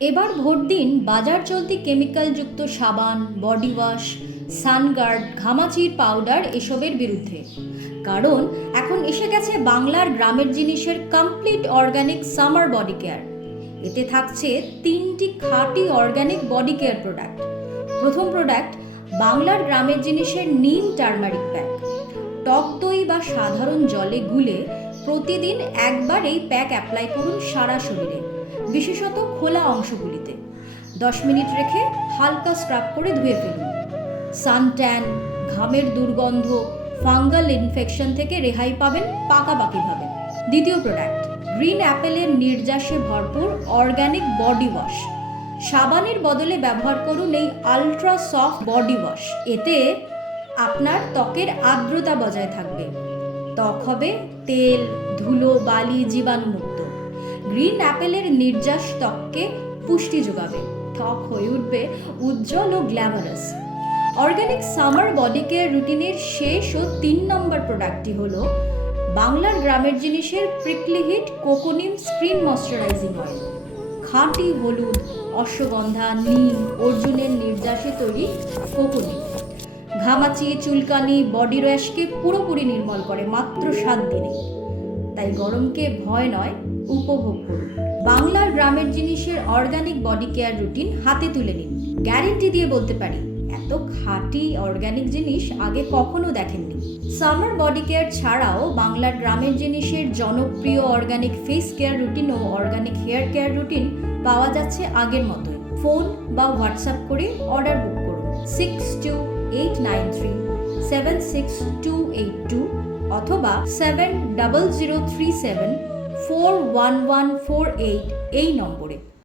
এবার ভোট দিন বাজার চলতি কেমিক্যালযুক্ত সাবান, বডি ওয়াশ, সানগার্ড, ঘামাচির পাউডার এসবের বিরুদ্ধে। কারণ এখন এসে গেছে বাংলার গ্রামের জিনিসের complete organic summer body care. এতে থাকছে 3টি খাঁটি অর্গানিক বডি কেয়ার প্রোডাক্ট। প্রথম প্রোডাক্ট বাংলার গ্রামের জিনিসের নিম টারমারিক প্যাক। টক দই বা সাধারণ জলে গুলে প্রতিদিন একবার এই প্যাক অ্যাপ্লাই করুন সারা শরীরে, বিশেষত খোলা অংশগুলিতে। 10 মিনিট রেখে হালকা স্ক্রাব করে ধুয়ে ফেলুন। সানট্যান, ঘামের দুর্গন্ধ, ফাঙ্গাল ইনফেকশন থেকে রেহাই পাবেন পাকাপাকিভাবে। দ্বিতীয় প্রোডাক্ট গ্রিন অ্যাপেলের নির্যাসে ভরপুর অর্গানিক বডি ওয়াশ। সাবানের বদলে ব্যবহার করুন এই আলট্রা সফট বডি ওয়াশ। এতে আপনার ত্বকের আর্দ্রতা বজায় থাকবে, ত্বক হবে তেল, ধুলো, বালি, জীবাণুমুক্ত। গ্রিন অ্যাপেলের নির্যাস ত্বককে পুষ্টি যোগাবে, ত্বক হয়ে উঠবে উজ্জ্বল ও glamorous. Organic summer body care রুটিনের শেষ ও 3 নম্বর প্রোডাক্টটি হলো বাংলার গ্রামের জিনিসের প্রিকলি হিট কোকোনিম স্ক্রিন ময়শ্চারাইজিং অয়েল। খাঁটি হলুদ, অশ্বগন্ধা, নিম, অর্জুনের নির্যাসে তৈরি কোকোনিম ঘামাচি, চুলকানি, বডি র্যাশকে পুরোপুরি নির্মূল করে মাত্র 7 দিনে। তাই গরমকে ভয় নয়, উপভোগ করুন। বাংলার গ্রামের জিনিসের অর্গানিক বডি কেয়ার রুটিন হাতে তুলে নিন। গ্যারেন্টি দিয়ে বলতে পারি, এত খাঁটি অর্গানিক জিনিস আগে কখনো দেখেননি। সামার বডি কেয়ার ছাড়াও বাংলার গ্রামের জিনিসের জনপ্রিয় অর্গানিক ফেস কেয়ার রুটিন ও অর্গানিক হেয়ার কেয়ার রুটিন পাওয়া যাচ্ছে আগের মতোই। ফোন বা হোয়াটসঅ্যাপ করে অর্ডার বুক করুন 6289376282 অথবা 7003741148 এই নম্বরে।